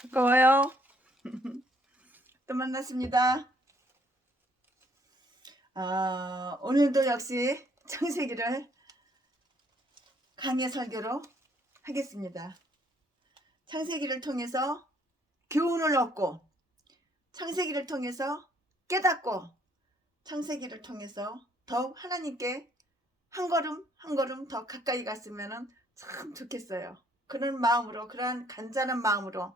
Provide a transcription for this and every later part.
반가워요. 또 만났습니다. 오늘도 역시 창세기를 강의 설교로 하겠습니다. 창세기를 통해서 교훈을 얻고, 창세기를 통해서 깨닫고, 창세기를 통해서 더욱 하나님께 한 걸음 한 걸음 더 가까이 갔으면 참 좋겠어요. 그런 마음으로, 그러한 간절한 마음으로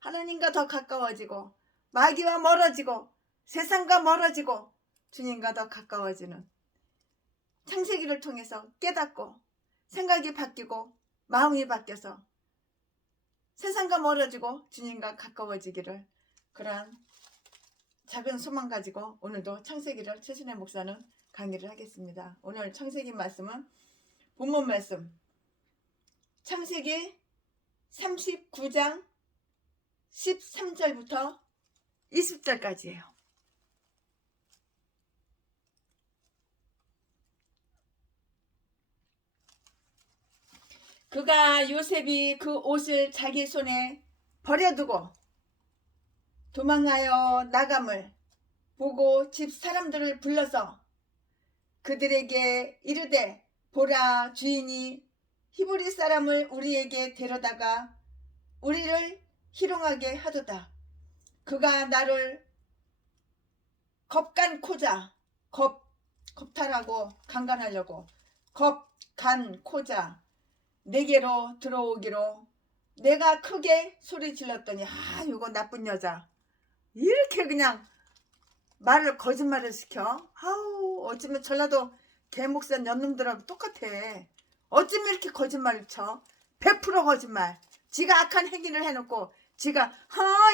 하나님과 더 가까워지고, 마귀와 멀어지고, 세상과 멀어지고, 주님과 더 가까워지는 창세기를 통해서 깨닫고, 생각이 바뀌고, 마음이 바뀌어서 세상과 멀어지고 주님과 가까워지기를, 그러한 작은 소망 가지고 오늘도 창세기를 최순혜 목사는 강의를 하겠습니다. 오늘 창세기 말씀은 본문 말씀 창세기 39장 13절부터 20절까지예요. 그가 요셉이 그 옷을 자기 손에 버려두고 도망하여 나감을 보고 집 사람들을 불러서 그들에게 이르되, 보라, 주인이 히브리 사람을 우리에게 데려다가 우리를 희롱하게 하도다. 그가 나를 겁간코자, 겁탈하고 강간하려고 겁간코자 내게로 들어오기로 내가 크게 소리 질렀더니, 이거 나쁜 여자, 이렇게 그냥 말을 거짓말을 시켜. 어쩌면 전라도 개목산 연놈들하고 똑같아. 어쩌면 이렇게 거짓말을 쳐. 100% 거짓말. 지가 악한 행위를 해놓고 지가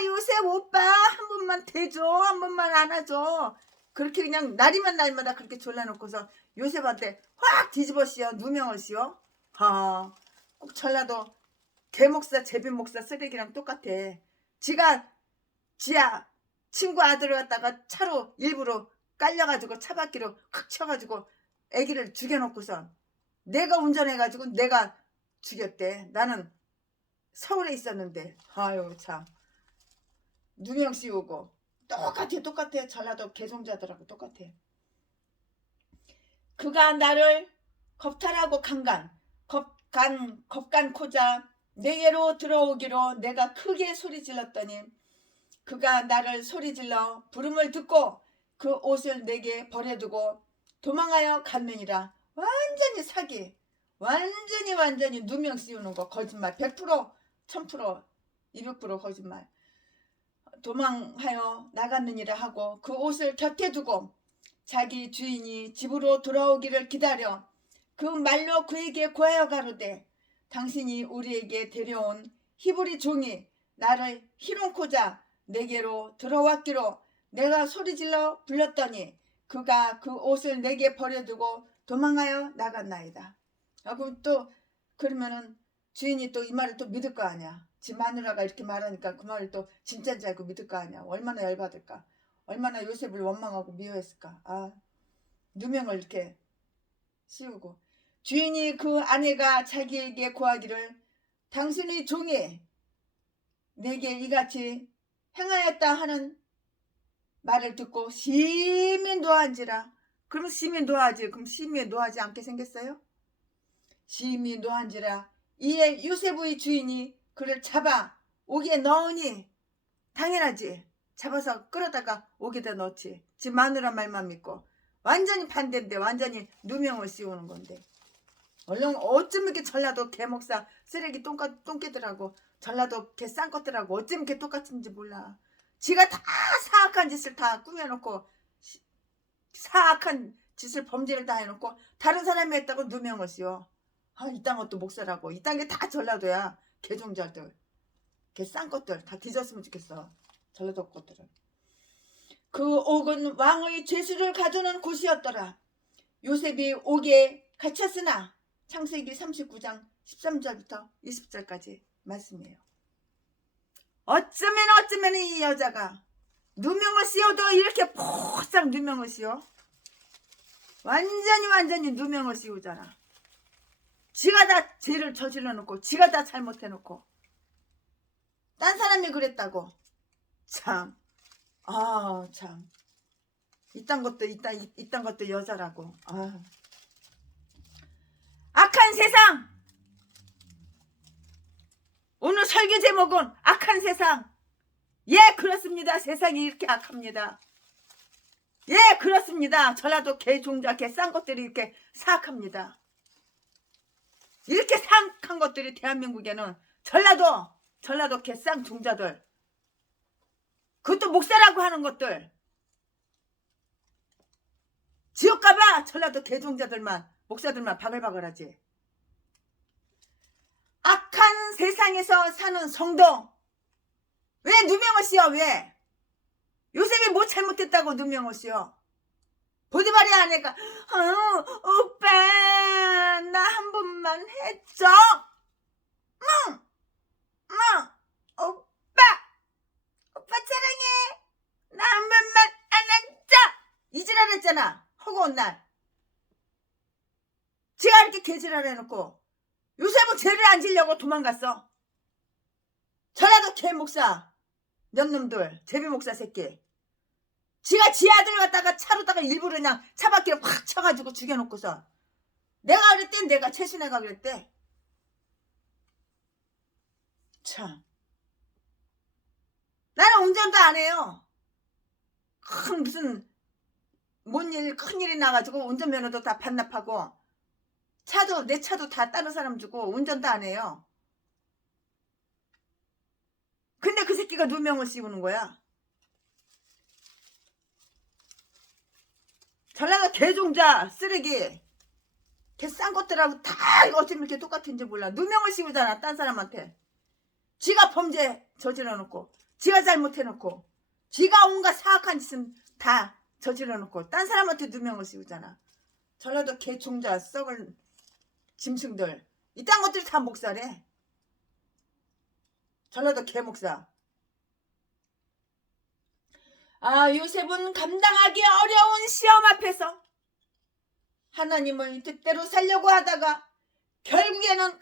요셉 오빠 한 번만 대줘, 한 번만 안아줘, 그렇게 그냥 날이면 날마다 그렇게 졸라놓고서 요셉한테 확 뒤집어 씌워, 누명을 씌워. 꼭 전라도 개목사 제비목사 쓰레기랑 똑같아. 지가 지야 친구 아들을 갖다가 차로 일부러 깔려가지고 차바퀴로 크 쳐가지고 애기를 죽여놓고서 내가 운전해가지고 내가 죽였대. 나는 서울에 있었는데. 참 누명 씌우고 똑같아. 전라도 개종자들하고 똑같아. 그가 나를 겁탈하고 겁간코자 내게로 들어오기로 내가 크게 소리 질렀더니, 그가 나를 소리질러 부름을 듣고 그 옷을 내게 버려두고 도망하여 갔느니라. 완전히 사기, 완전히 누명 씌우는 거, 거짓말 100% 1000% 200% 거짓말. 도망하여 나갔느니라 하고 그 옷을 곁에 두고 자기 주인이 집으로 돌아오기를 기다려 그 말로 그에게 고하여 가로되, 당신이 우리에게 데려온 히브리 종이 나를 희롱코자 내게로 들어왔기로 내가 소리질러 불렀더니 그가 그 옷을 내게 버려두고 도망하여 나갔나이다. 그럼 또 그러면은 주인이 또 이 말을 또 믿을 거 아니야. 지 마누라가 이렇게 말하니까 그 말을 또 진짜인 줄 알고 믿을 거 아니야. 얼마나 열받을까. 얼마나 요셉을 원망하고 미워했을까. 누명을 이렇게 씌우고, 주인이 그 아내가 자기에게 고하기를, 당신의 종이 내게 이같이 행하였다 하는 말을 듣고 심히 노한지라. 그럼 심히 노하지. 그럼 심히 노하지 않게 생겼어요? 심히 노한지라. 이에 요셉의 주인이 그를 잡아 옥에 넣으니, 당연하지. 잡아서 끌어다가 옥에다 넣지. 지 마누라 말만 믿고. 완전히 반대인데, 완전히 누명을 씌우는 건데. 얼른 어쩜 이렇게 전라도 개목사 쓰레기 똥개들하고 전라도 개 쌍것들하고 어쩜 이렇게 똑같은지 몰라. 지가 다 사악한 짓을 다 꾸며놓고, 사악한 짓을 범죄를 다 해놓고 다른 사람이 했다고 누명을 씌워. 이딴 것도 목사라고. 이딴 게 다 전라도야. 개종자들, 개 쌍것들 다 뒤졌으면 좋겠어. 전라도 것들은. 그 옥은 왕의 죄수를 가두는 곳이었더라. 요셉이 옥에 갇혔으나, 창세기 39장 13절부터 20절까지 말씀이에요. 어쩌면 이 여자가 누명을 씌워도 이렇게 포싹 누명을 씌워. 완전히 누명을 씌우잖아. 지가 다 죄를 저질러 놓고 지가 다 잘못해 놓고 딴 사람이 그랬다고. 참. 아, 참. 이딴 것도 여자라고. 아. 악한 세상. 오늘 설교 제목은 악한 세상. 예, 그렇습니다. 세상이 이렇게 악합니다. 예, 그렇습니다. 전라도 개종자 개싼 것들이 이렇게 사악합니다. 이렇게 사악한 것들이 대한민국에는 전라도 개싼 종자들, 그것도 목사라고 하는 것들, 지옥 가봐. 전라도 개종자들만, 목사들만 바글바글하지. 악한 세상에서 사는 성도. 왜 누명을 씌워? 왜? 요셉이 뭐 잘못했다고 누명을 씌워? 보디발이 아내가 오빠 나 한 번만 해줘. 응, 오빠 사랑해. 나 한 번만 안아줘. 이지랄 했잖아. 허구한 날. 지가 이렇게 개지랄 해놓고 요셉은 죄를 안 지려고 도망갔어. 전라도 개목사 년놈들, 제비목사 새끼. 지가 지 아들 갖다가 차로다가 일부러 그냥 차바퀴를 확 쳐가지고 죽여놓고서 내가 그랬대. 내가 최순애가 그랬대. 참. 나는 운전도 안 해요. 무슨 큰일이 나가지고 운전면허도 다 반납하고 내 차도 다 다른 사람 주고 운전도 안 해요. 근데 그 새끼가 누명을 씌우는 거야. 전라도 개종자 쓰레기. 걔 싼 것들하고 다 이거 어쩜 이렇게 똑같은지 몰라. 누명을 씌우잖아. 딴 사람한테. 지가 범죄 저질러놓고 지가 잘못해놓고 지가 온갖 사악한 짓은 다 저질러놓고 딴 사람한테 누명을 씌우잖아. 전라도 개종자 썩을 짐승들. 이딴 것들이 다 목사래. 전라도 개목사. 아, 요셉은 감당하기 어려운 시험 앞에서 하나님을 뜻대로 살려고 하다가 결국에는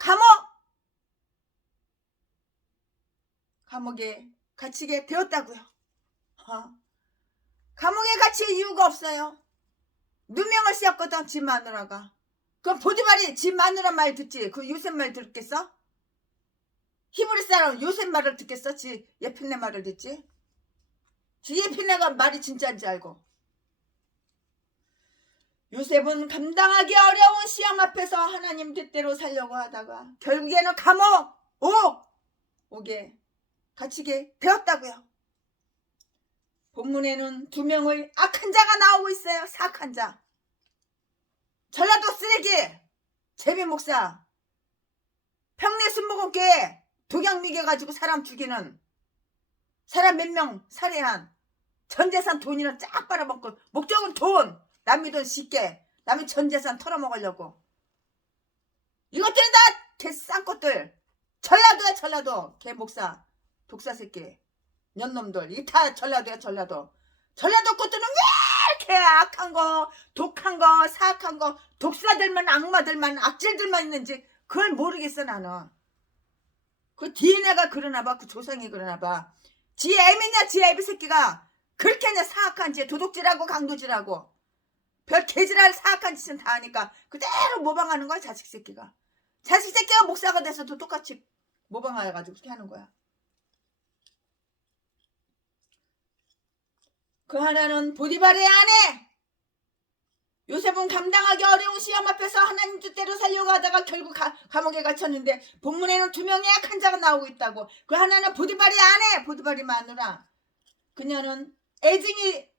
감옥에 갇히게 되었다고요. 감옥에 갇힐 이유가 없어요. 누명을 씌웠거든. 지 마누라가. 그럼 보디발이 지 마누라 말 듣지? 그 요셉 말 듣겠어? 히브리 사람 요셉 말을 듣겠어? 지 예핀네 말을 듣지? 지 예핀네가 말이 진짜인지 알고. 요셉은 감당하기 어려운 시험 앞에서 하나님 뜻대로 살려고 하다가 결국에는 감옥에 갇히게 되었다고요. 본문에는 2명의 악한 자가 나오고 있어요. 사악한 자. 전라도 쓰레기 제비목사, 평내 순복음교회 독약 미개가지고 사람 죽이는, 사람 몇 명 살해한, 전재산 돈이나 쫙 빨아먹고 목적은 돈, 남의 돈 쉽게 남의 전재산 털어먹으려고. 이것들은 다 개싼 것들. 전라도야 전라도. 개목사 독사 새끼 년놈들. 이 다 전라도야 전라도. 전라도 것들은 왜 이렇게 악한 거, 독한 거, 사악한 거, 독사들만, 악마들만, 악질들만 있는지 그걸 모르겠어. 나는 그 DNA가 그러나 봐. 그 조상이 그러나 봐. 지 애미냐 지 애비 새끼가 그렇게 그냥 사악한 짓, 도둑질하고 강도질하고 별 개질할 사악한 짓은 다 하니까 그대로 모방하는 거야. 자식 새끼가. 자식 새끼가 목사가 돼서도 똑같이 모방해가지고 그렇게 하는 거야. 그 하나는 보디발의 아내. 요셉은 감당하기 어려운 시험 앞에서 하나님 뜻대로 살려고 하다가 결국 감옥에 갇혔는데 본문에는 2명의 악한 자가 나오고 있다고. 그 하나는 보디발의 아내, 보디발의 마누라. 그녀는 애증이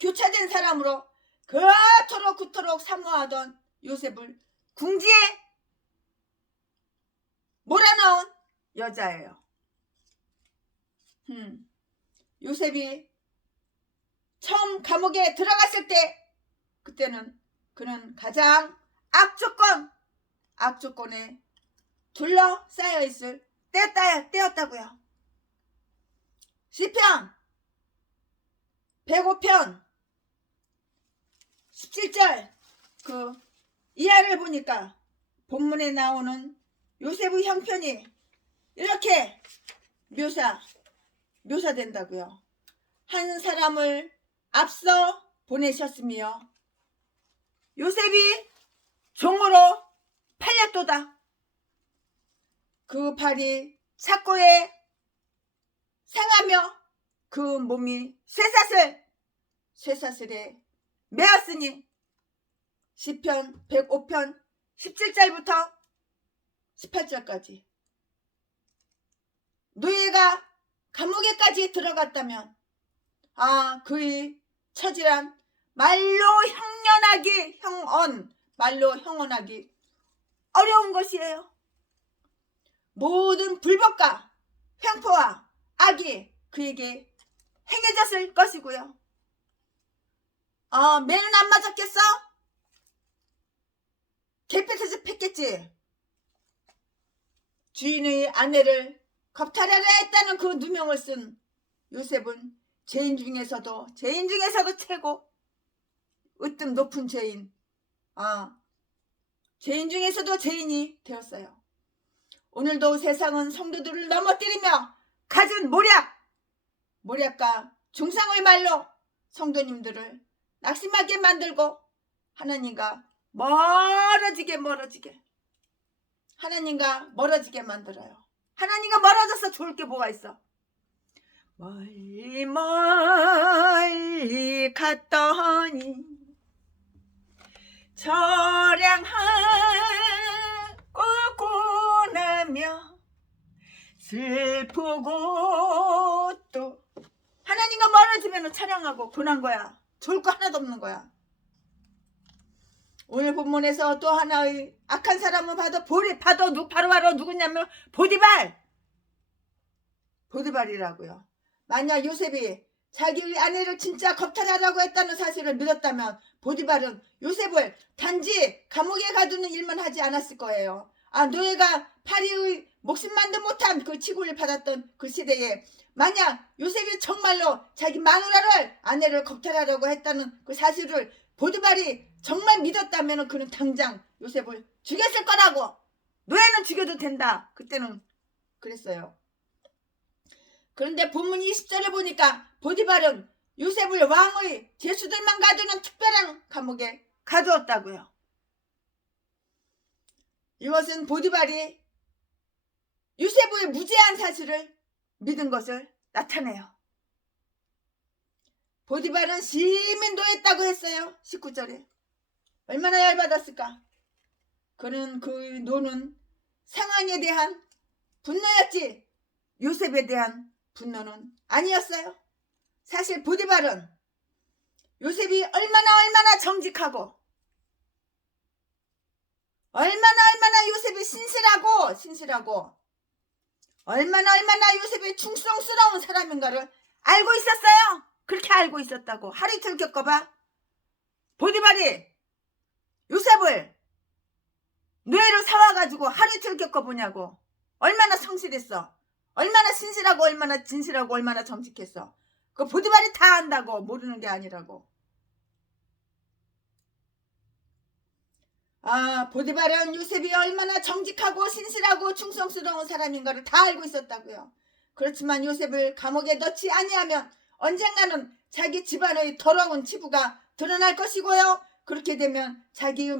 교차된 사람으로 그토록 사모하던 요셉을 궁지에 몰아넣은 여자예요. 요셉이 처음 감옥에 들어갔을 때 그때는 그는 가장 악조건에 둘러싸여 있을 때였다고요. 시편 105편 17절 그 이하를 보니까 본문에 나오는 요셉의 형편이 이렇게 묘사된다고요. 한 사람을 앞서 보내셨으며 요셉이 종으로 팔렸도다. 그 발이 착고에 상하며 그 몸이 쇠사슬에 매었으니 시편 105편 17절부터 18절까지 노예가 감옥에까지 들어갔다면 그의 처지란 말로 형언하기 어려운 것이에요. 모든 불법과 횡포와 악이 그에게 행해졌을 것이고요. 매는 안 맞았겠어? 개패에서 팼겠지. 주인의 아내를 겁탈하려 했다는 그 누명을 쓴 요셉은 죄인 중에서도 최고 으뜸 높은 죄인, 죄인 중에서도 죄인이 되었어요. 오늘도 세상은 성도들을 넘어뜨리며 갖은 모략과 중상의 말로 성도님들을 낙심하게 만들고 하나님과 멀어지게 만들어요. 하나님과 멀어져서 좋을 게 뭐가 있어? 멀리 갔더니 처량하고 나며 슬프고 또 하나님과 멀어지면 처량하고 고난 거야. 좋을 거 하나도 없는 거야. 오늘 본문에서 또 하나의 악한 사람을 바로 누구냐면 보디발이라고요. 만약 요셉이 자기의 아내를 진짜 겁탈하라고 했다는 사실을 믿었다면 보디발은 요셉을 단지 감옥에 가두는 일만 하지 않았을 거예요. 노예가 파리의 목숨만도 못한 그 치고를 받았던 그 시대에 만약 요셉이 정말로 자기 마누라를 아내를 겁탈하라고 했다는 그 사실을 보디발이 정말 믿었다면 그는 당장 요셉을 죽였을 거라고. 노예는 죽여도 된다. 그때는 그랬어요. 그런데 본문 20절을 보니까 보디발은 요셉을 왕의 제수들만 가두는 특별한 감옥에 가두었다고요. 이것은 보디발이 요셉의 무죄한 사실을 믿은 것을 나타내요. 보디발은 심히 노했다고 했어요. 19절에. 얼마나 열받았을까? 그는 그 노는 상황에 대한 분노였지 요셉에 대한 분노는 아니었어요. 사실 보디발은 요셉이 얼마나 정직하고 얼마나 요셉이 신실하고 얼마나 요셉이 충성스러운 사람인가를 알고 있었어요. 그렇게 알고 있었다고. 하루 이틀 겪어봐. 보디발이 요셉을 노예로 사와가지고 하루 이틀 겪어보냐고. 얼마나 성실했어. 얼마나 신실하고 얼마나 진실하고 얼마나 정직했어. 그 보디발이 다 안다고. 모르는 게 아니라고. 보디발은 요셉이 얼마나 정직하고 신실하고 충성스러운 사람인가를 다 알고 있었다고요. 그렇지만 요셉을 감옥에 넣지 아니하면 언젠가는 자기 집안의 더러운 치부가 드러날 것이고요. 그렇게 되면 자기의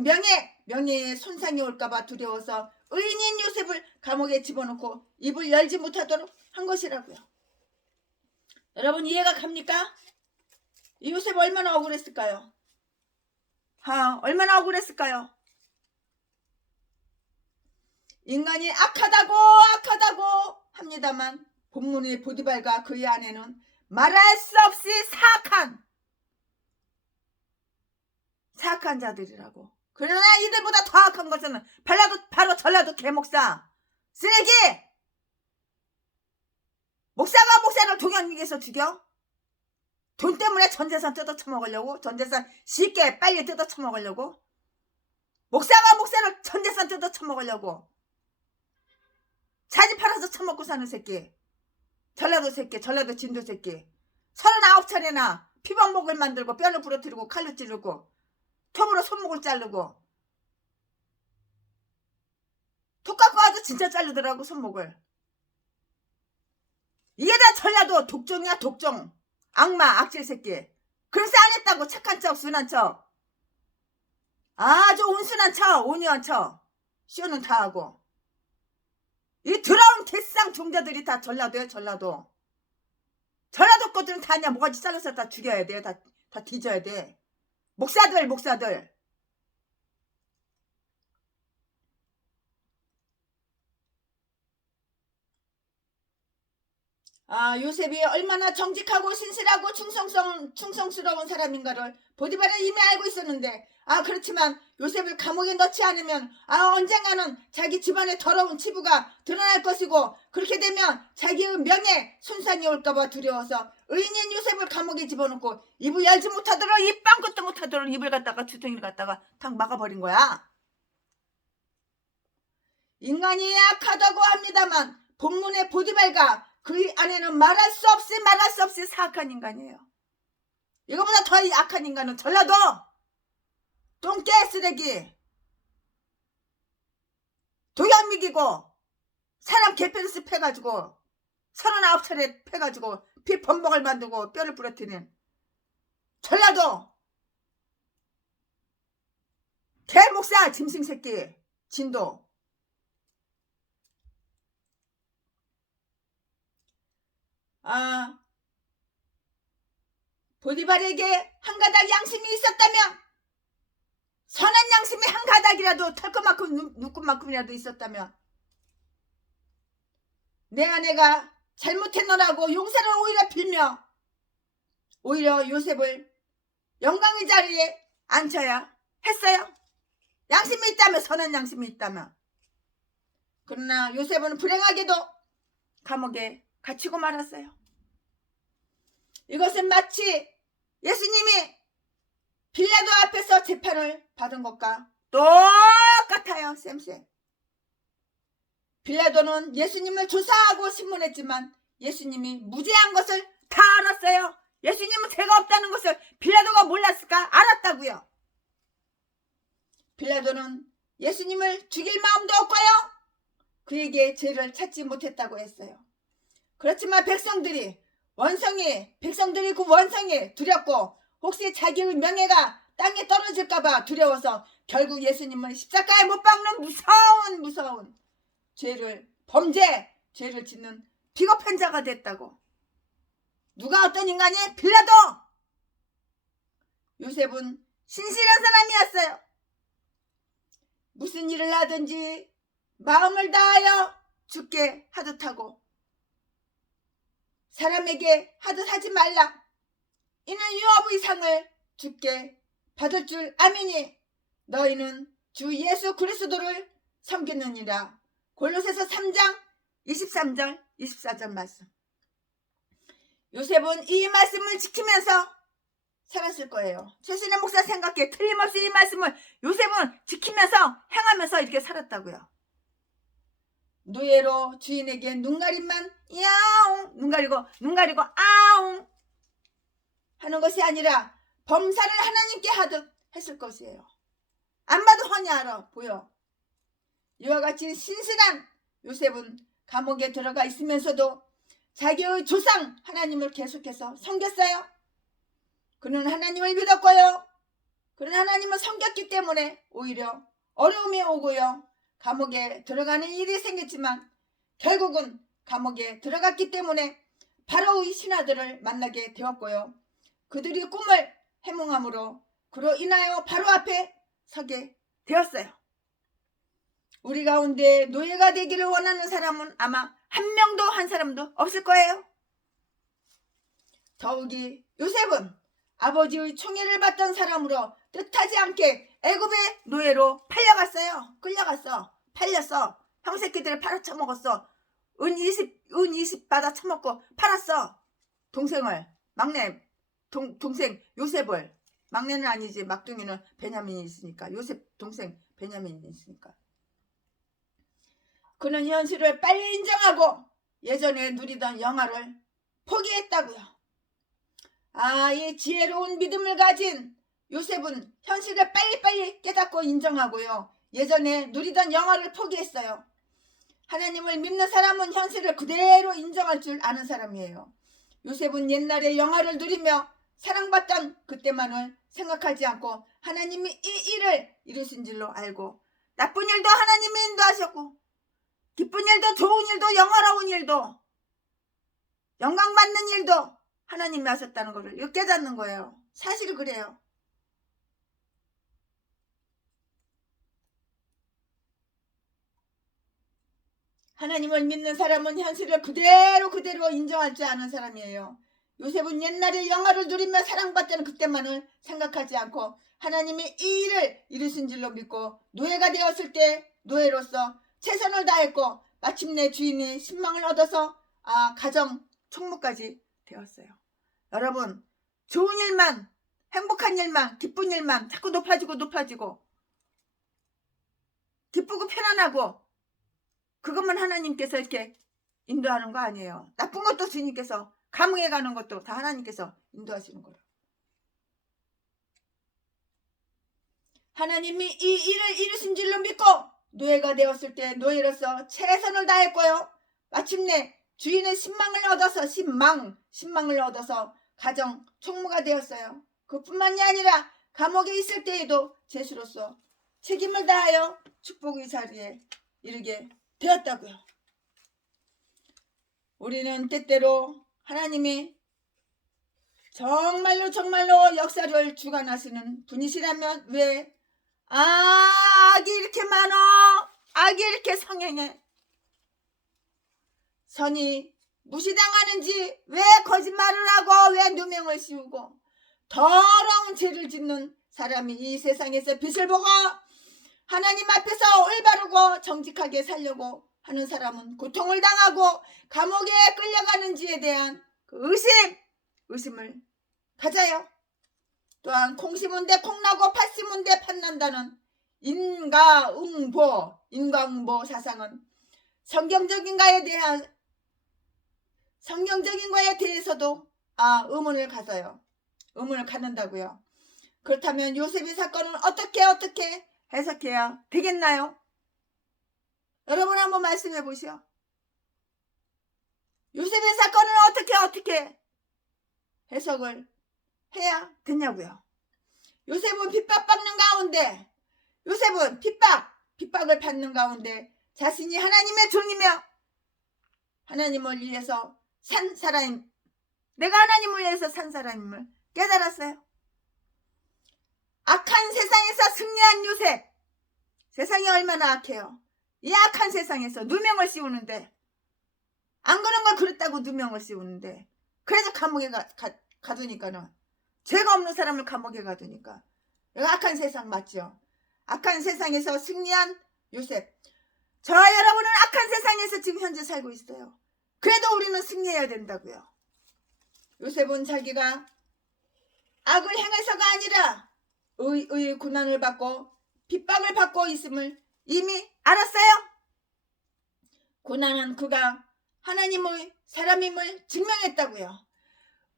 명예에 손상이 올까봐 두려워서 의인인 요셉을 감옥에 집어넣고 입을 열지 못하도록 한 것이라고요. 여러분 이해가 갑니까? 이 요셉 얼마나 억울했을까요? 얼마나 억울했을까요? 인간이 악하다고 합니다만 본문의 보디발과 그의 아내는 말할 수 없이 사악한 자들이라고. 그러나 이들보다 더 악한 것은 바로 전라도 개목사 쓰레기. 목사를 동양미에서 죽여? 돈 때문에 전재산 뜯어쳐먹으려고? 전재산 쉽게 빨리 뜯어쳐먹으려고? 목사를 전재산 뜯어쳐먹으려고? 자지 팔아서 처먹고 사는 새끼. 전라도 진도 새끼. 39차례나 피방목을 만들고 뼈를 부러뜨리고 칼로 찌르고 톱으로 손목을 자르고 톱 갖고 와도 진짜 자르더라고 손목을. 이게 다 전라도 독종이야, 독종. 악마, 악질 새끼. 그래서 안 했다고. 착한 척, 순한 척. 아주 온순한 척, 온유한 척. 쇼는 다 하고. 이 더러운 개쌍 종자들이 다 전라도예요, 전라도. 전라도 것들은 다 그냥 모가지 잘라서 다 죽여야 돼. 다 뒤져야 돼. 목사들. 요셉이 얼마나 정직하고 신실하고 충성스러운 사람인가를 보디발은 이미 알고 있었는데, 그렇지만 요셉을 감옥에 넣지 않으면 언젠가는 자기 집안의 더러운 치부가 드러날 것이고, 그렇게 되면 자기의 명예 손상이 올까봐 두려워서 의인인 요셉을 감옥에 집어넣고 입을 열지 못하도록, 입 빵긋도 못하도록 입을 갖다가 주둥이를 갖다가 탁 막아버린 거야. 인간이 약하다고 합니다만 본문의 보디발과 그 안에는 말할 수 없이 사악한 인간이에요. 이거보다 더 악한 인간은 전라도 똥개 쓰레기, 도연미기고 사람 개편수 패가지고 39차례 패가지고 피 범벅을 만들고 뼈를 부러뜨리는 전라도 개목사 짐승새끼 진도. 보디발에게 한 가닥 양심이 있었다면, 선한 양심이 한 가닥이라도 털끝만큼 눈꽃만큼이라도 있었다면, 내 아내가 잘못했노라고 용서를 오히려 빌며 오히려 요셉을 영광의 자리에 앉혀야 했어요. 양심이 있다면, 선한 양심이 있다면. 그러나 요셉은 불행하게도 감옥에 갇히고 말았어요. 이것은 마치 예수님이 빌라도 앞에서 재판을 받은 것과 똑같아요. 쌤. 빌라도는 예수님을 조사하고 신문했지만 예수님이 무죄한 것을 다 알았어요. 예수님은 죄가 없다는 것을 빌라도가 몰랐을까? 알았다고요. 빌라도는 예수님을 죽일 마음도 없고요, 그에게 죄를 찾지 못했다고 했어요. 그렇지만 백성들이 그 원성이 두렵고 혹시 자기의 명예가 땅에 떨어질까봐 두려워서 결국 예수님을 십자가에 못 박는 무서운 죄를 짓는 비겁한 자가 됐다고. 누가 어떤 인간이? 빌라도. 요셉은 신실한 사람이었어요. 무슨 일을 하든지 마음을 다하여 죽게 하듯 하고 사람에게 하듯 하지 말라. 이는 유업의 상을 주께 받을 줄 아미니 너희는 주 예수 그리스도를 섬기느니라. 골로새서 3장 23절 24절 말씀. 요셉은 이 말씀을 지키면서 살았을 거예요. 최신의 목사 생각해 틀림없이 이 말씀을 요셉은 지키면서 행하면서 이렇게 살았다고요. 노예로 주인에게 눈가림만 야옹 눈 가리고 아옹 하는 것이 아니라 범사를 하나님께 하듯 했을 것이에요. 안 봐도 훤히 알아 보여. 이와 같이 신실한 요셉은 감옥에 들어가 있으면서도 자기의 조상 하나님을 계속해서 섬겼어요. 그는 하나님을 믿었고요, 그는 하나님을 섬겼기 때문에 오히려 어려움이 오고요, 감옥에 들어가는 일이 생겼지만 결국은 감옥에 들어갔기 때문에 바로의 신하들을 만나게 되었고요, 그들이 꿈을 해몽함으로 그로 인하여 바로 앞에 서게 되었어요. 우리 가운데 노예가 되기를 원하는 사람은 아마 한 사람도 없을 거예요. 더욱이 요셉은 아버지의 총애를 받던 사람으로 뜻하지 않게 애굽의 노예로 팔렸어. 형새끼들을 팔아쳐먹었어. 은 20 받아 처먹고 팔았어. 동생 요셉을. 막내는 아니지, 막둥이는 베냐민이 있으니까. 요셉 동생 베냐민이 있으니까. 그는 현실을 빨리 인정하고 예전에 누리던 영화를 포기했다고요. 이 지혜로운 믿음을 가진 요셉은 현실을 빨리빨리 깨닫고 인정하고요, 예전에 누리던 영화를 포기했어요. 하나님을 믿는 사람은 현실을 그대로 인정할 줄 아는 사람이에요. 요셉은 옛날에 영화를 누리며 사랑받던 그때만을 생각하지 않고 하나님이 이 일을 이루신 줄로 알고 나쁜 일도 하나님이 인도하셨고 기쁜 일도 좋은 일도 영화로운 일도 영광받는 일도 하나님이 하셨다는 것을 깨닫는 거예요. 사실 그래요. 하나님을 믿는 사람은 현실을 그대로 인정할 줄 아는 사람이에요. 요셉은 옛날에 영화를 누리며 사랑받던 그때만을 생각하지 않고 하나님이 이 일을 이루신 줄로 믿고 노예가 되었을 때 노예로서 최선을 다했고 마침내 주인의 신망을 얻어서 가정 총무까지 되었어요. 여러분, 좋은 일만, 행복한 일만, 기쁜 일만 자꾸 높아지고 기쁘고 편안하고 그것만 하나님께서 이렇게 인도하는 거 아니에요. 나쁜 것도 주님께서, 감흥에 가는 것도 다 하나님께서 인도하시는 거예요. 하나님이 이 일을 이루신 줄로 믿고 노예가 되었을 때 노예로서 최선을 다했고요. 마침내 주인의 신망을 얻어서 가정 총무가 되었어요. 그뿐만이 아니라 감옥에 있을 때에도 제수로서 책임을 다하여 축복의 자리에 이르게 되었다고요. 우리는 때때로 하나님이 정말로 역사를 주관하시는 분이시라면 왜 악이 이렇게 많어? 악이 이렇게 성행해? 선이 무시당하는지 왜 거짓말을 하고 왜 누명을 씌우고 더러운 죄를 짓는 사람이 이 세상에서 빛을 보고 하나님 앞에서 올바르고 정직하게 살려고 하는 사람은 고통을 당하고 감옥에 끌려가는지에 대한 그 의심을 가져요. 또한 콩 심은 데 콩나고 팥 심은 데 팥난다는 인과응보 사상은 성경적인 거에 대해서도 의문을 가져요. 의문을 갖는다고요. 그렇다면 요셉의 사건은 어떻게 해석해야 되겠나요? 여러분 한번 말씀해 보시오. 요셉의 사건을 어떻게 해석을 해야 되냐고요. 요셉은 핍박을 받는 가운데 자신이 하나님의 종이며 하나님을 위해서 산 사람, 내가 하나님을 위해서 산 사람임을 깨달았어요. 악한 세상에서 승리한 요셉, 세상이 얼마나 악해요. 이 악한 세상에서 누명을 씌우는데, 안 그런 걸 그랬다고 누명을 씌우는데, 그래서 감옥에 가두니까는, 죄가 없는 사람을 감옥에 가두니까 이거 악한 세상 맞죠? 악한 세상에서 승리한 요셉, 저와 여러분은 악한 세상에서 지금 현재 살고 있어요. 그래도 우리는 승리해야 된다고요. 요셉은 자기가 악을 행해서가 아니라 의의 고난을 받고 핍박을 받고 있음을 이미 알았어요. 고난은 그가 하나님의 사람임을 증명했다고요.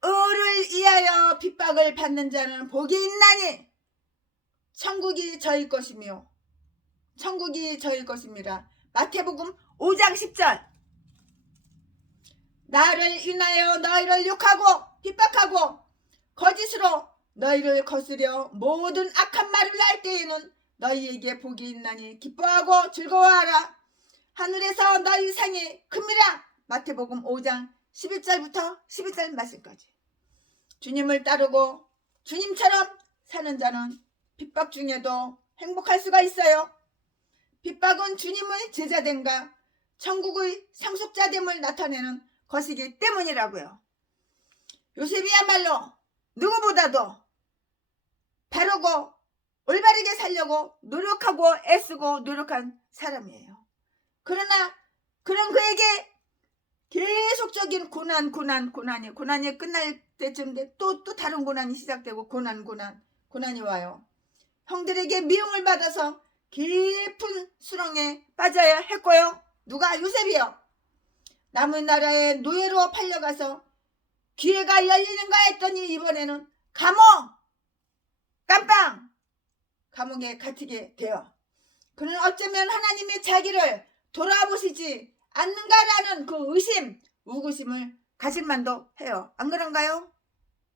의를 위하여 핍박을 받는 자는 복이 있나니 천국이 저희 것이며 천국이 저희 것입니다. 마태복음 5장 10절. 나를 인하여 너희를 욕하고 핍박하고 거짓으로 너희를 거스려 모든 악한 말을 할 때에는 너희에게 복이 있나니 기뻐하고 즐거워하라. 하늘에서 너희 상이 큽니다. 마태복음 5장 11절부터 12절 말씀까지. 주님을 따르고 주님처럼 사는 자는 핍박 중에도 행복할 수가 있어요. 핍박은 주님의 제자됨과 천국의 상속자됨을 나타내는 것이기 때문이라고요. 요셉이야말로 누구보다도 바르고 올바르게 살려고 노력하고 애쓰고 노력한 사람이에요. 그러나 그런 그에게 계속적인 고난이 끝날 때쯤 또 다른 고난이 시작되고 고난이 와요. 형들에게 미움을 받아서 깊은 수렁에 빠져야 했고요. 누가? 요셉이요. 남의 나라에 노예로 팔려가서 기회가 열리는가 했더니 이번에는 감옥에 갇히게 돼요. 그는 어쩌면 하나님이 자기를 돌아보시지 않는가라는 그 의심, 우구심을 가질 만도 해요. 안 그런가요?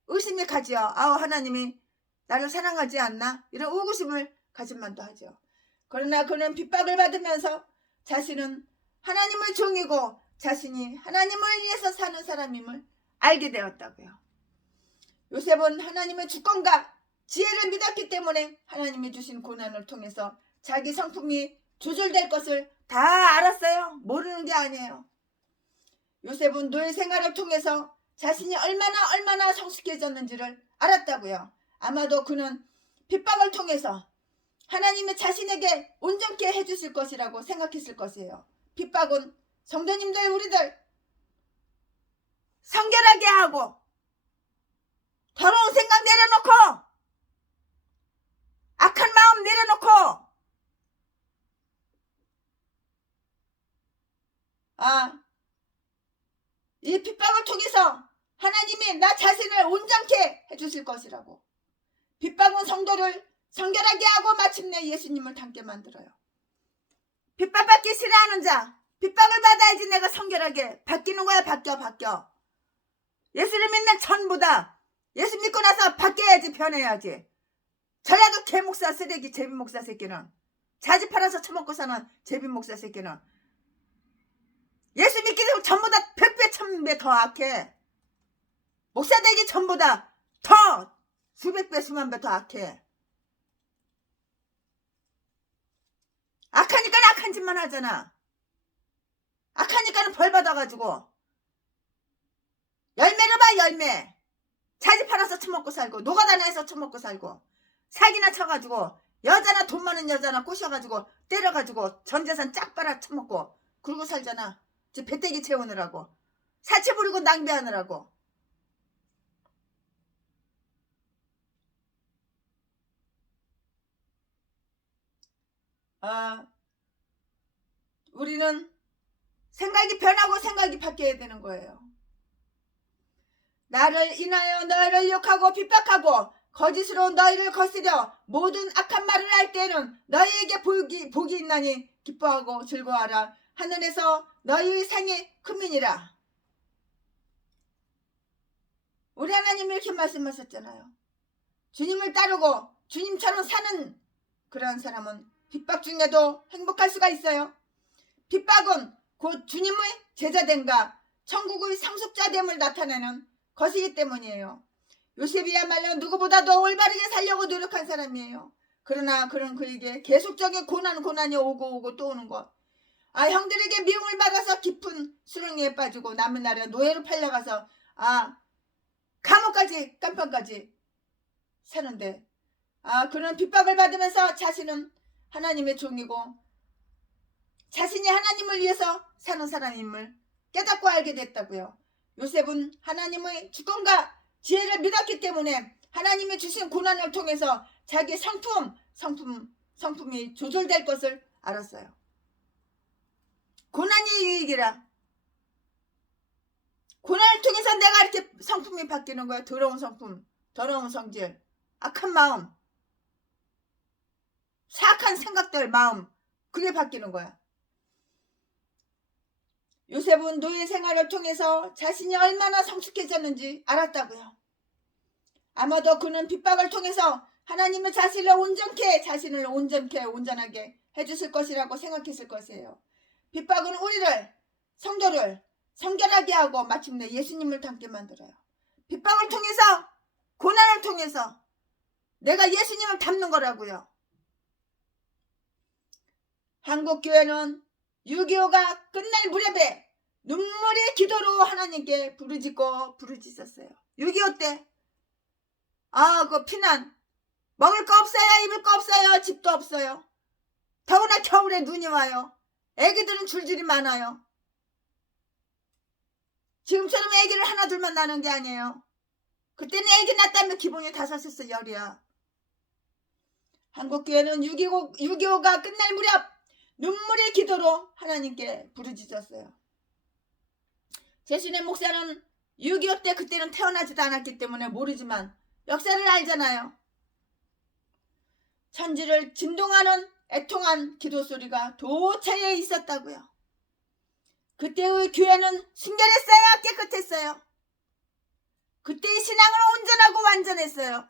의심이 가지요. 하나님이 나를 사랑하지 않나? 이런 우구심을 가질 만도 하죠. 그러나 그는 핍박을 받으면서 자신은 하나님의 종이고 자신이 하나님을 위해서 사는 사람임을 알게 되었다고요. 요셉은 하나님의 주권과 지혜를 믿었기 때문에 하나님이 주신 고난을 통해서 자기 성품이 조절될 것을 다 알았어요. 모르는 게 아니에요. 요셉은 노예 생활을 통해서 자신이 얼마나 성숙해졌는지를 알았다고요. 아마도 그는 핍박을 통해서 하나님이 자신에게 온전케 해주실 것이라고 생각했을 것이에요. 핍박은 성도님들, 우리들 성결하게 하고 더러운 생각 내려놓고 악한 마음 내려놓고 이 핍박을 통해서 하나님이 나 자신을 온전케 해주실 것이라고. 핍박은 성도를 성결하게 하고 마침내 예수님을 닮게 만들어요. 핍박받기 싫어하는 자, 핍박을 받아야지 내가 성결하게 바뀌는 거야. 바뀌어. 예수를 믿는 전보다 예수 믿고 나서 바뀌어야지, 변해야지. 전라도 개목사 쓰레기 제비목사 새끼는, 자지 팔아서 처먹고 사는 제비목사 새끼는 예수 믿기 전보다 100배 1000배 더 악해. 목사 되기 전보다 더 수백 배 수만 배 더 악해. 악하니까 악한 짓만 하잖아. 악하니까는 벌 받아가지고 열매를 봐. 열매. 자지 팔아서 처먹고 살고 노가다나에서 처먹고 살고 사기나 쳐가지고 여자나 돈 많은 여자나 꼬셔가지고 때려가지고 전재산 쫙 빨아 처먹고 그러고 살잖아. 배때기 채우느라고, 사치 부리고 낭비하느라고. 우리는 생각이 변하고 생각이 바뀌어야 되는 거예요. 나를 인하여 너희를 욕하고 핍박하고 거짓으로 너희를 거스려 모든 악한 말을 할 때에는 너희에게 복이 있나니 기뻐하고 즐거워하라. 하늘에서 너희의 상이 크민이라. 우리 하나님이 이렇게 말씀하셨잖아요. 주님을 따르고 주님처럼 사는 그러한 사람은 핍박 중에도 행복할 수가 있어요. 핍박은 곧 주님의 제자됨과 천국의 상속자됨을 나타내는 것이기 때문이에요. 요셉이야말로 누구보다도 올바르게 살려고 노력한 사람이에요. 그러나 그런 그에게 계속적인 고난이 오고 또 오는 것. 형들에게 미움을 받아서 깊은 수렁에 빠지고 남은 나라 노예로 팔려가서 감옥까지 깜빵까지 사는데 그런 핍박을 받으면서 자신은 하나님의 종이고 자신이 하나님을 위해서 사는 사람임을 깨닫고 알게 됐다고요. 요셉은 하나님의 주권과 지혜를 믿었기 때문에 하나님이 주신 고난을 통해서 자기 성품이 조절될 것을 알았어요. 고난이 유익이라. 고난을 통해서 내가 이렇게 성품이 바뀌는 거야. 더러운 성품, 더러운 성질, 악한 마음, 사악한 생각들, 마음, 그게 바뀌는 거야. 요셉은 노예 생활을 통해서 자신이 얼마나 성숙해졌는지 알았다고요. 아마도 그는 핍박을 통해서 하나님의 자신을 온전하게 해주실 것이라고 생각했을 것이에요. 핍박은 우리를, 성도를 성결하게 하고 마침내 예수님을 닮게 만들어요. 핍박을 통해서, 고난을 통해서 내가 예수님을 닮는 거라고요. 한국교회는 6.25가 끝날 무렵에 눈물의 기도로 하나님께 부르짖었어요. 6.25 때 그 피난, 먹을 거 없어요, 입을 거 없어요, 집도 없어요. 더구나 겨울에 눈이 와요. 애기들은 줄줄이 많아요. 지금처럼 애기를 하나 둘만 낳는 게 아니에요. 그때는 애기 낳았다면 기본이 5, 열이야. 한국교회는 6.25가 끝날 무렵 눈물의 기도로 하나님께 부르짖었어요. 제신의 목사는 6.25 때 그때는 태어나지도 않았기 때문에 모르지만 역사를 알잖아요. 천지를 진동하는 애통한 기도 소리가 도처에 있었다고요. 그때의 교회는 순결했어요? 깨끗했어요? 그때의 신앙은 온전하고 완전했어요.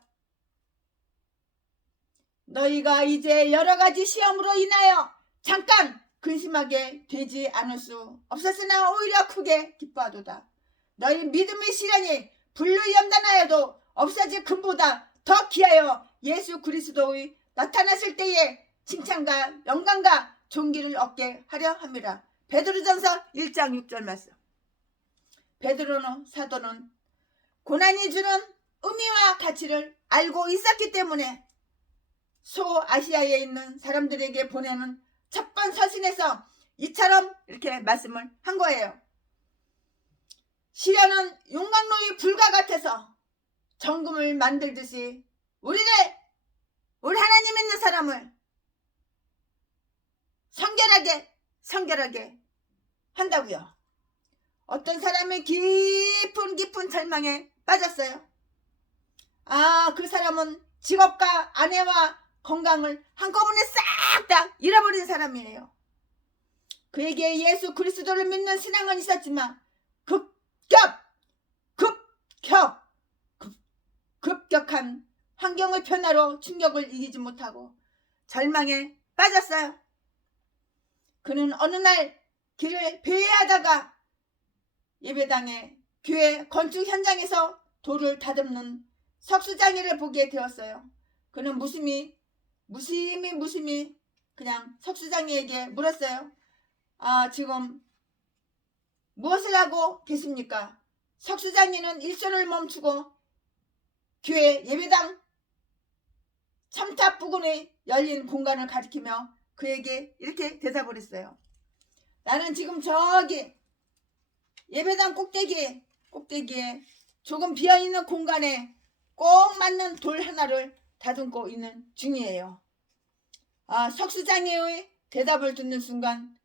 너희가 이제 여러 가지 시험으로 인하여 잠깐 근심하게 되지 않을 수 없었으나 오히려 크게 기뻐하도다. 너희 믿음의 시련이 불루연단하여도 없어질 금보다 더 귀하여 예수 그리스도의 나타났을 때에 칭찬과 영광과 존귀를 얻게 하려 함이라. 베드로전서 1장 6절 말씀. 베드로는 사도는 고난이 주는 의미와 가치를 알고 있었기 때문에 소아시아에 있는 사람들에게 보내는 첫 번 서신에서 이처럼 이렇게 말씀을 한 거예요. 시련은 용광로의 불과 같아서 정금을 만들듯이 우리 하나님 있는 사람을 성결하게 한다고요. 어떤 사람이 깊은 절망에 빠졌어요. 그 사람은 직업과 아내와 건강을 한꺼번에 싹 다 잃어버린 사람이에요. 그에게 예수 그리스도를 믿는 신앙은 있었지만 급격한 환경의 변화로 충격을 이기지 못하고 절망에 빠졌어요. 그는 어느 날 길을 배회하다가 예배당에 교회 건축 현장에서 돌을 다듬는 석수장애를 보게 되었어요. 그는 무심히 그냥 석수장애에게 물었어요. 지금 무엇을 하고 계십니까? 석수장애는 일소를 멈추고 교회 예배당 첨탑 부근에 열린 공간을 가리키며 그에게 이렇게 대답을 했어요. 나는 지금 저기 예배당 꼭대기에 조금 비어있는 공간에 꼭 맞는 돌 하나를 다듬고 있는 중이에요. 석수장애의 대답을 듣는 순간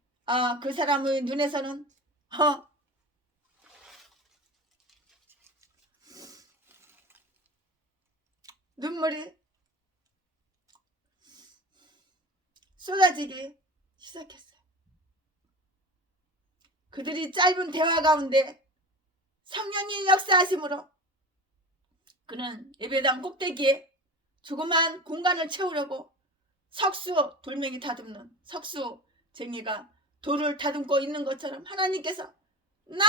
그 사람의 눈에서는 눈물이 쏟아지기 시작했어요. 그들이 짧은 대화 가운데 성령이 역사하심으로 그는 예배당 꼭대기에 조그만 공간을 채우려고 석수 돌멩이 다듬는 석수쟁이가 돌을 다듬고 있는 것처럼 하나님께서 나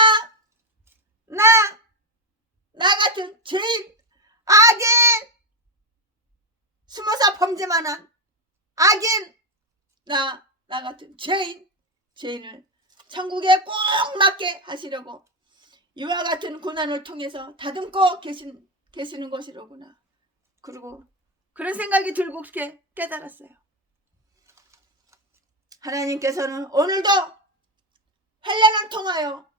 같은 죄인, 악인, 숨어서 범죄만 한 악인, 나 같은 죄인을 천국에 꼭 맞게 하시려고 이와 같은 고난을 통해서 다듬고 계시는 것이로구나. 그리고 그런 생각이 들고 그렇게 깨달았어요. 하나님께서는 오늘도 환난을 통하여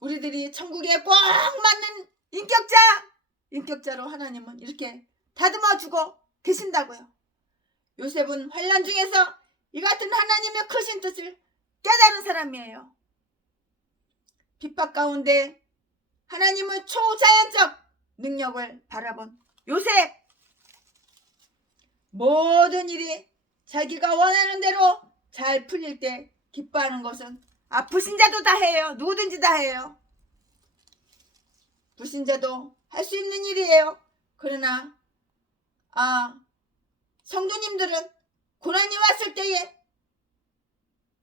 우리들이 천국에 꼭 맞는 인격자로 하나님은 이렇게 다듬어주고 계신다고요. 요셉은 환난 중에서 이 같은 하나님의 크신 뜻을 깨달은 사람이에요. 핍박 가운데 하나님의 초자연적 능력을 바라본 요셉. 모든 일이 자기가 원하는 대로 잘 풀릴 때 기뻐하는 것은 불신자도 다 해요. 누구든지 다 해요. 불신자도 할 수 있는 일이에요. 그러나 성도님들은 고난이 왔을 때에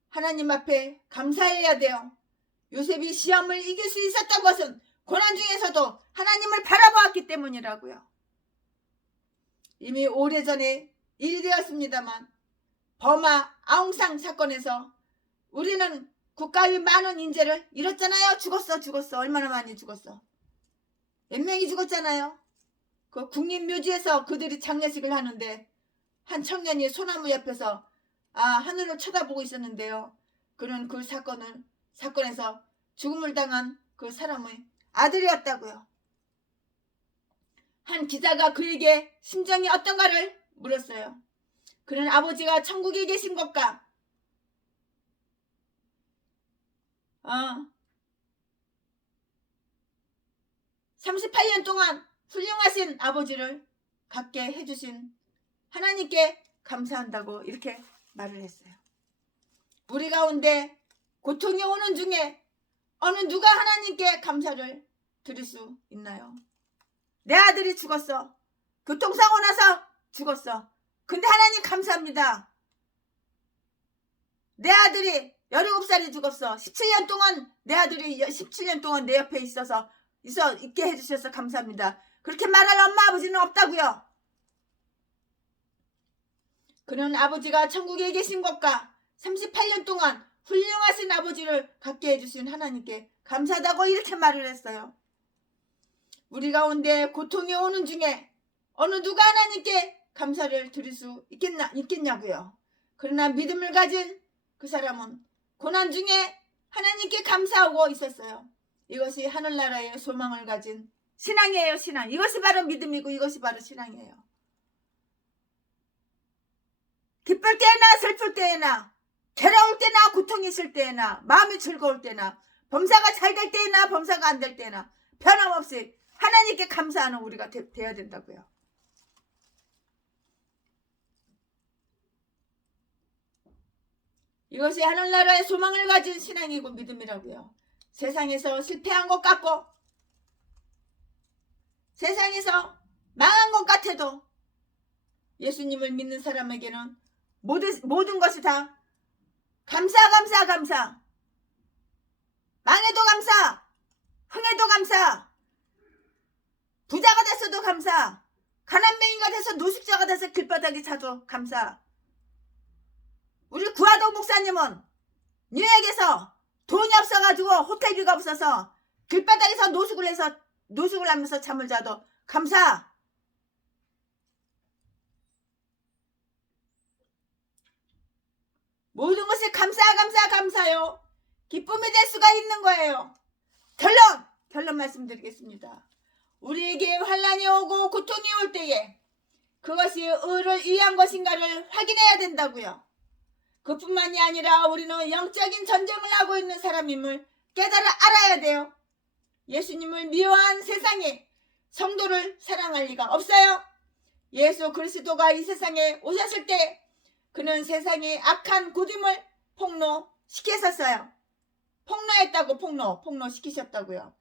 하나님 앞에 감사해야 돼요. 요셉이 시험을 이길 수 있었던 것은 고난 중에서도 하나님을 바라보았기 때문이라고요. 이미 오래전에 일이 되었습니다만 버마 아웅산 사건에서 우리는 국가의 많은 인재를 잃었잖아요. 죽었어. 얼마나 많이 죽었어. 몇 명이 죽었잖아요. 그 국립묘지에서 그들이 장례식을 하는데 한 청년이 소나무 옆에서 하늘을 쳐다보고 있었는데요. 그는 그 사건에서 죽음을 당한 그 사람의 아들이었다고요. 한 기자가 그에게 심정이 어떤가를 물었어요. 그는 아버지가 천국에 계신 것과 38년 동안 훌륭하신 아버지를 갖게 해주신 하나님께 감사한다고 이렇게 말을 했어요. 우리 가운데 고통이 오는 중에 어느 누가 하나님께 감사를 드릴 수 있나요? 내 아들이 죽었어. 교통사고 나서 죽었어. 근데 하나님 감사합니다. 내 아들이 17살이 죽었어. 17년 동안 내 아들이 17년 동안 내 옆에 있게 해주셔서 감사합니다. 그렇게 말할 엄마 아버지는 없다고요. 그는 아버지가 천국에 계신 것과 38년 동안 훌륭하신 아버지를 갖게 해주신 하나님께 감사하다고 이렇게 말을 했어요. 우리 가운데 고통이 오는 중에 어느 누가 하나님께 감사를 드릴 수 있겠냐고요. 그러나 믿음을 가진 그 사람은 고난 중에 하나님께 감사하고 있었어요. 이것이 하늘나라의 소망을 가진 신앙이에요. 신앙. 이것이 바로 믿음이고 이것이 바로 신앙이에요. 기쁠 때나 슬플 때나 괴로울 때나 고통이 있을 때나 마음이 즐거울 때나 범사가 잘 될 때나 범사가 안 될 때나 변함없이 하나님께 감사하는 우리가 되어야 된다고요. 이것이 하늘나라의 소망을 가진 신앙이고 믿음이라고요. 세상에서 실패한 것 같고 세상에서 망한 것 같아도 예수님을 믿는 사람에게는 모든 것이 다 감사. 망해도 감사, 흥해도 감사, 부자가 됐어도 감사, 가난뱅이가 돼서 노숙자가 돼서 길바닥에 자도 감사. 우리 구하동 목사님은 뉴욕에서 돈이 없어가지고 호텔비가 없어서 길바닥에서 노숙을 하면서 잠을 자도 감사. 모든 것이 감사요. 기쁨이 될 수가 있는 거예요. 결론 말씀드리겠습니다. 우리에게 환난이 오고 고통이 올 때에 그것이 의를 위한 것인가를 확인해야 된다고요. 그뿐만이 아니라 우리는 영적인 전쟁을 하고 있는 사람임을 알아야 돼요. 예수님을 미워한 세상에 성도를 사랑할 리가 없어요. 예수 그리스도가 이 세상에 오셨을 때 그는 세상의 악한 고dim을 폭로시켰었어요. 폭로했다고 폭로시키셨다고요.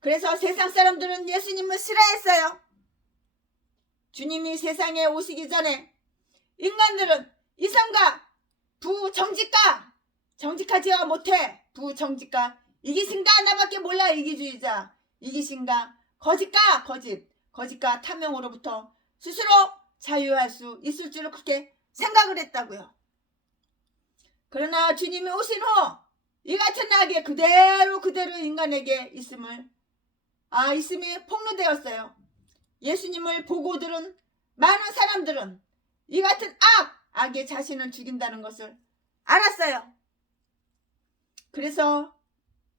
그래서 세상 사람들은 예수님을 싫어했어요. 주님이 세상에 오시기 전에 인간들은 이성과 부정직가, 정직하지가 못해. 부정직가, 이기신가 나밖에 몰라. 이기주의자, 이기신가, 거짓과 탐욕으로부터 스스로 자유할 수 있을 줄을 그렇게 생각을 했다고요. 그러나 주님이 오신 후 이 같은 악이 그대로 인간에게 있음이 폭로되었어요. 예수님을 보고 들은 많은 사람들은 이 같은 악의 자신을 죽인다는 것을 알았어요. 그래서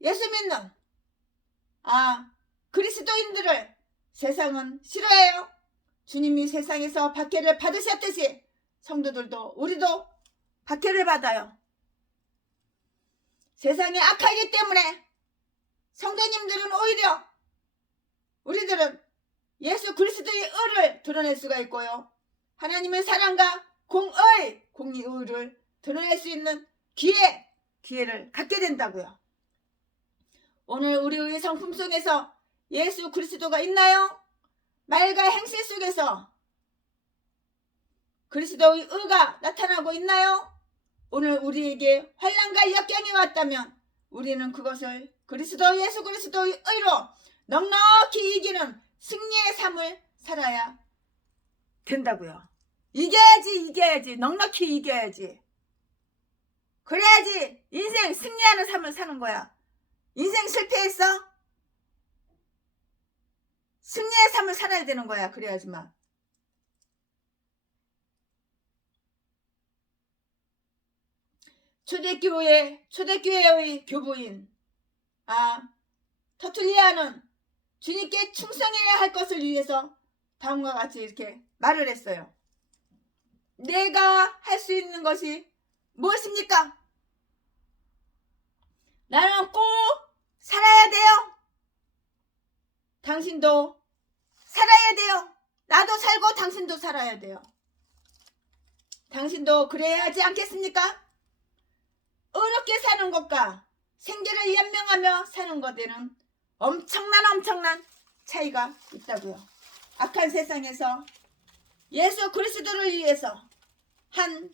예수 믿는 그리스도인들을 세상은 싫어해요. 주님이 세상에서 박해를 받으셨듯이 성도들도 우리도 박해를 받아요. 세상이 악하기 때문에 성도님들은 오히려 우리들은 예수 그리스도의 의를 드러낼 수가 있고요. 하나님의 사랑과 공의 의를 드러낼 수 있는 기회를 갖게 된다고요. 오늘 우리의 성품 속에서 예수 그리스도가 있나요? 말과 행실 속에서 그리스도의 의가 나타나고 있나요? 오늘 우리에게 환난과 역경이 왔다면 우리는 그것을 예수 그리스도의 의로 넉넉히 이기는 승리의 삶을 살아야 된다고요. 이겨야지. 넉넉히 이겨야지. 그래야지 인생 승리하는 삶을 사는 거야. 인생 실패했어? 승리의 삶을 살아야 되는 거야. 그래야지만. 초대교회의 교부인 터툴리아는 주님께 충성해야 할 것을 위해서 다음과 같이 이렇게 말을 했어요. 내가 할 수 있는 것이 무엇입니까? 나는 꼭 살아야 돼요. 당신도 살아야 돼요. 나도 살고 당신도 살아야 돼요. 당신도 그래야 하지 않겠습니까? 어렵게 사는 것과 생계를 연명하며 사는 것에는 엄청난 차이가 있다고요. 악한 세상에서 예수 그리스도를 위해서 한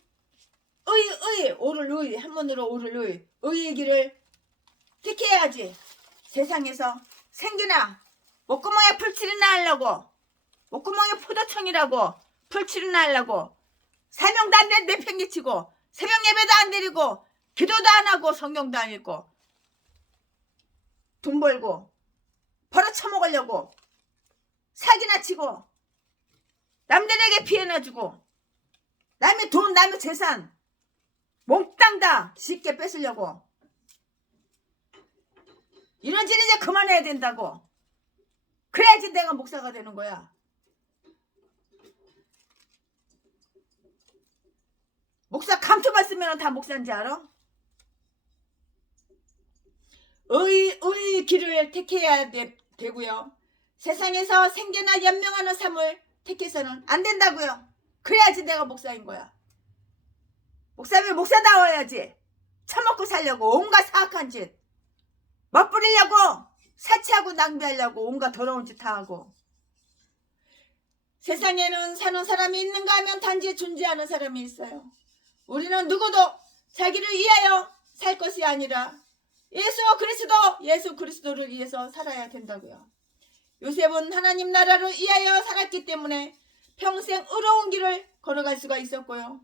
오를 의, 한문으로 오를 의의 길을 택해야지. 세상에서 생기나 목구멍에 풀칠이나 하려고, 목구멍에 포도청이라고 풀칠이나 하려고 사명도 안 된 내팽개치고 새벽 예배도 안 드리고 기도도 안 하고 성경도 안 읽고 돈 벌고 벌어쳐먹으려고 사기나 치고 남들에게 피해나 주고 남의 돈 남의 재산 몽땅 다 쉽게 뺏으려고, 이런 짓 이제 그만해야 된다고. 그래야지 내가 목사가 되는 거야. 목사 감투만 쓰면 다 목사인지 알아? 의의 길을 택해야 되고요. 세상에서 생계나 연명하는 삶을 택해서는 안 된다고요. 그래야지 내가 목사인 거야. 목사면 목사다워야지. 처먹고 살려고 온갖 사악한 짓 멋부리려고, 사치하고 낭비하려고 온갖 더러운 짓 다 하고. 세상에는 사는 사람이 있는가 하면 단지 존재하는 사람이 있어요. 우리는 누구도 자기를 위하여 살 것이 아니라 예수 그리스도를 위해서 살아야 된다고요. 요셉은 하나님 나라를 위하여 살았기 때문에 평생 의로운 길을 걸어갈 수가 있었고요.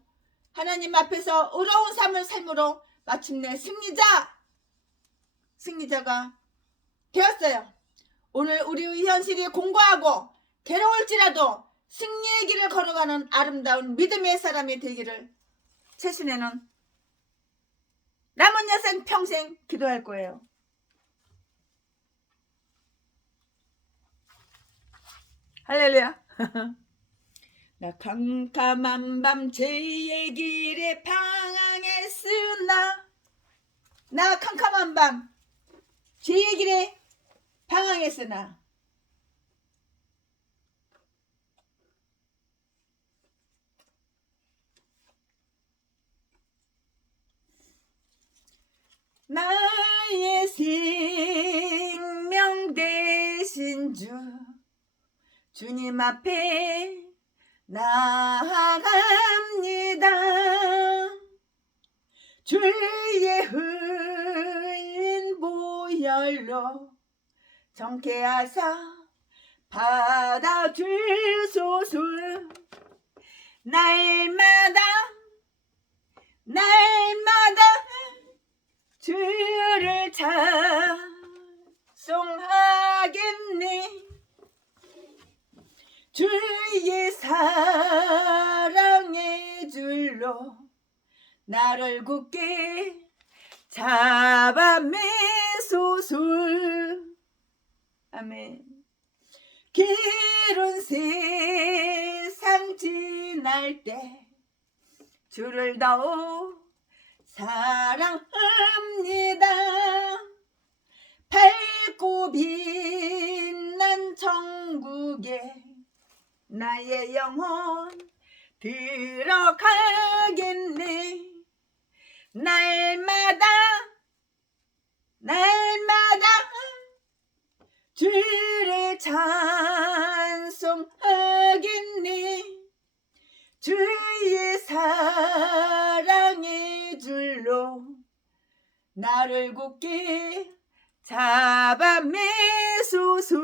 하나님 앞에서 의로운 삶을 삶으로 마침내 승리자가 되었어요. 오늘 우리의 현실이 공고하고 괴로울지라도 승리의 길을 걸어가는 아름다운 믿음의 사람이 되기를 최순애는 남은 여생 평생 기도할 거예요. 할렐루야. 나 캄캄한 밤 죄의 길에 방황했으나, 나 캄캄한 밤 죄의 길에 방황했으나 나의 생명 되신 주님 앞에 나아갑니다. 주의 흘린 보혈로 정케하사 받아주소서. 날마다 주를 찬송하겠네. 주의 사랑의 줄로 나를 굳게 잡아 매소서. 아멘. 길은 세상 지날 때 주를 더 사랑합니다. 밝고 빛난 천국에 나의 영혼 들어가겠네. 날마다 주를 찬송하겠네. 주의 사랑의 줄로 나를 굳게 잡아 매소서.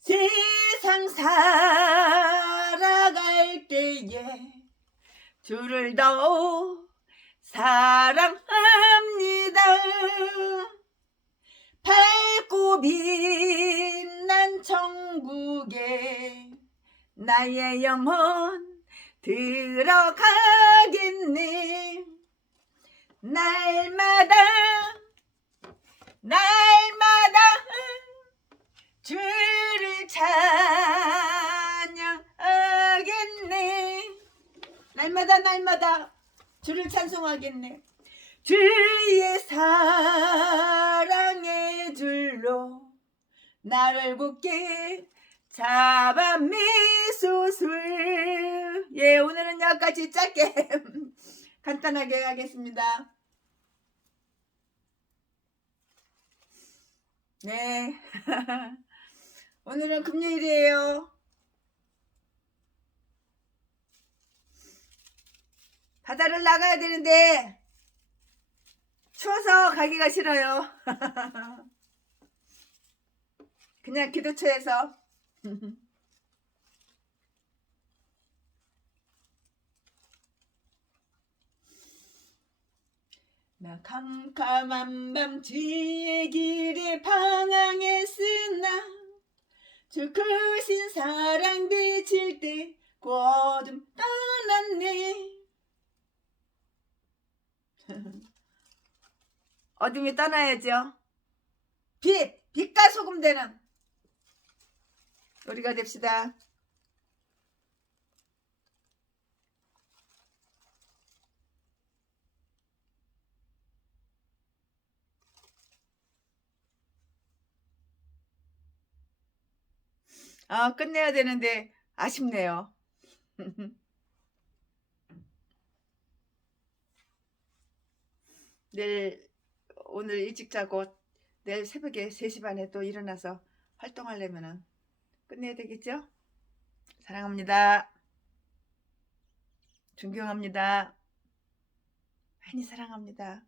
세상 살아갈 때에 주를 더 사랑합니다. 밝고 빛난 천국에 나의 영혼 들어가겠네. 날마다 주를 찬양하겠네. 날마다 주를 찬송하겠네. 주의 사랑의 줄로 나를 굳게 잡아 매소서. 예, 오늘은 여기까지 짧게 간단하게 하겠습니다. 네. 오늘은 금요일이에요. 바다를 나가야 되는데 추워서 가기가 싫어요. 그냥 기도처에서 나 캄캄한 밤 주의 길에 방황했으나 주 크신 사랑 비칠 때 어둠 떠났네. 어둠이 떠나야죠. 빛과 소금 되는 우리가 됩시다. 아, 끝내야 되는데 아쉽네요. 오늘 일찍 자고 내일 새벽에 3시 반에 또 일어나서 활동하려면 끝내야 되겠죠? 사랑합니다. 존경합니다. 많이 사랑합니다.